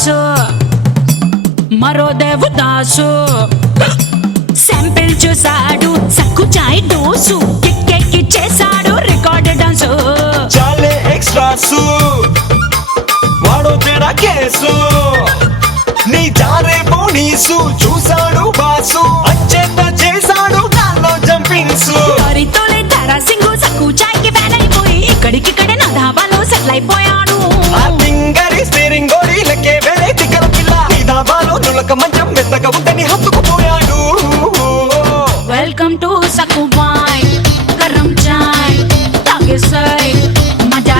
class మరో Devadasu sample చూసాడు సక్కు చాయ్ dose కిక్కెక్కి చేశాడు రికార్డ్ డాన్సు చాలే ఎక్స్ట్రాసు వాడో తేడా కేసు నీ జారే పోనీసు చూసాడు బాసు అచ్చేత చేశాడు దానిలో జంపింగ్స్ తోలే తారాసింగు సక్కు చాయ్ కి ఫ్యాన్ అయిపోయి ఇక్కడికిక్కడే నా ధాబాలో సెటిల్ అయిపోయాడు ఆ తింగరి స్టీరింగ్ గోడీలకే వేరే తిక్కల పిల్ల నీ ధాబాలో నులక మంచం మెత్తగా ఉంటని హత్తుకుపోయాడు వెల్కమ్ టు సక్కు బాయ్ గరం చాయ్ తాగేసాయ్ మజా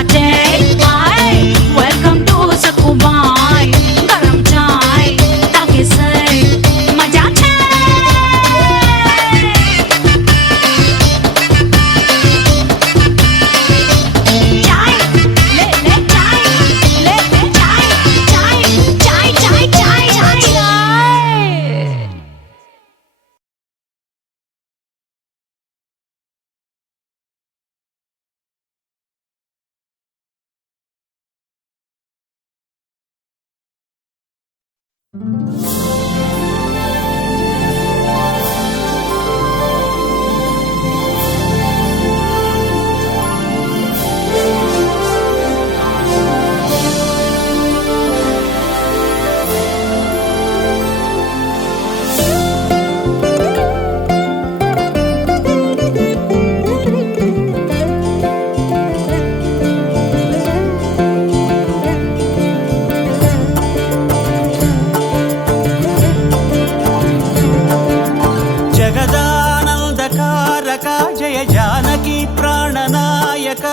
బాయ్ వెల్కమ్ టు సక్కు బాయ్ గరం చాయ్ తాగేసాయ్ మజా జగదానందకారక జయ జానకి ప్రాణనాయక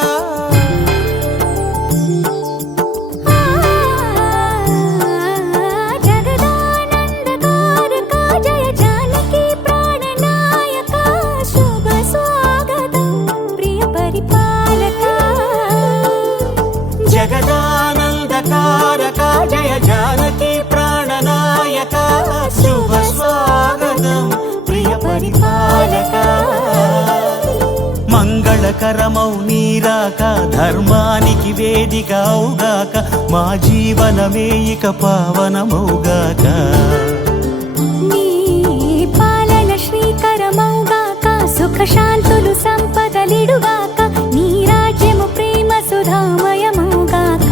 జగదానందకారక జయ జానకి ప్రాణనాయక శుభ స్వాగతం ప్రియ పరిపాలక జగదానందకారక జయ జానకి ప్రాణనాయక శుభ స్వాగతం ప్రియ పరిపాలక మంగళకరమౌ నీరాక ధర్మానికి వేదిక అవుగాక మా జీవనమే ఇక పావనమౌగాక నీ పాలన శ్రీకరమౌగాక సుఖ శాంతులు సంపదలిడుగాక నీ రాజ్యము ప్రేమ సుధామయమౌగాక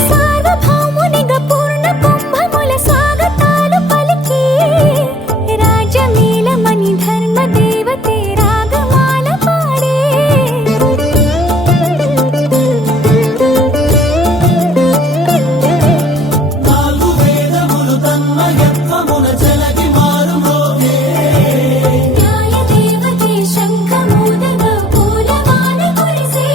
సార్వభౌమునిగా పూర్ణ కుంభముల స్వాగతాలు పలికి రాజమేళమణి ధర్మ దేవతే రాగమాల పాడే న్యాయ దేవతే శంఖమూదగా పూలవాన కురిసే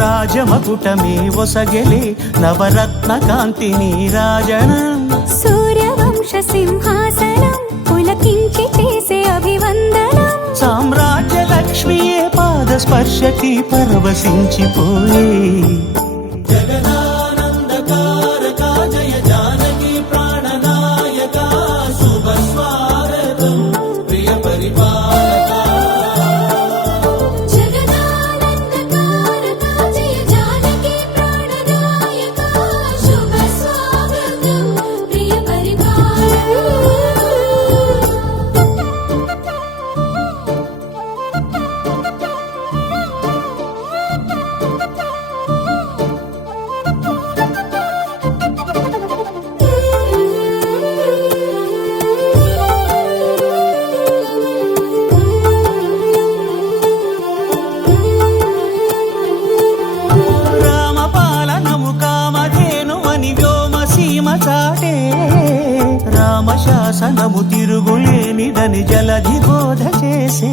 రాజమకుటమే ఒసగెలే నవరత్న కాంతి నీరాజనం సూర్యవంశ సింహాసనం పులకించి చేసే అభివందనం సామ్రాజ్య లక్ష్మియే పాద స్పర్శకి పరవశించిపోయే జగదానందకారక జయ జానకి ప్రాణనాయక శుభ స్వాగతం ప్రియ పరిపాలక జగదానందకారక జయ జానకి ప్రాణనాయక శుభ స్వాగతం ప్రియ రామపాలనము కామధేను అని వ్యోమసీమ చాటే రామశాసనము తిరుగులేనిదని జలధి బోధ చేసే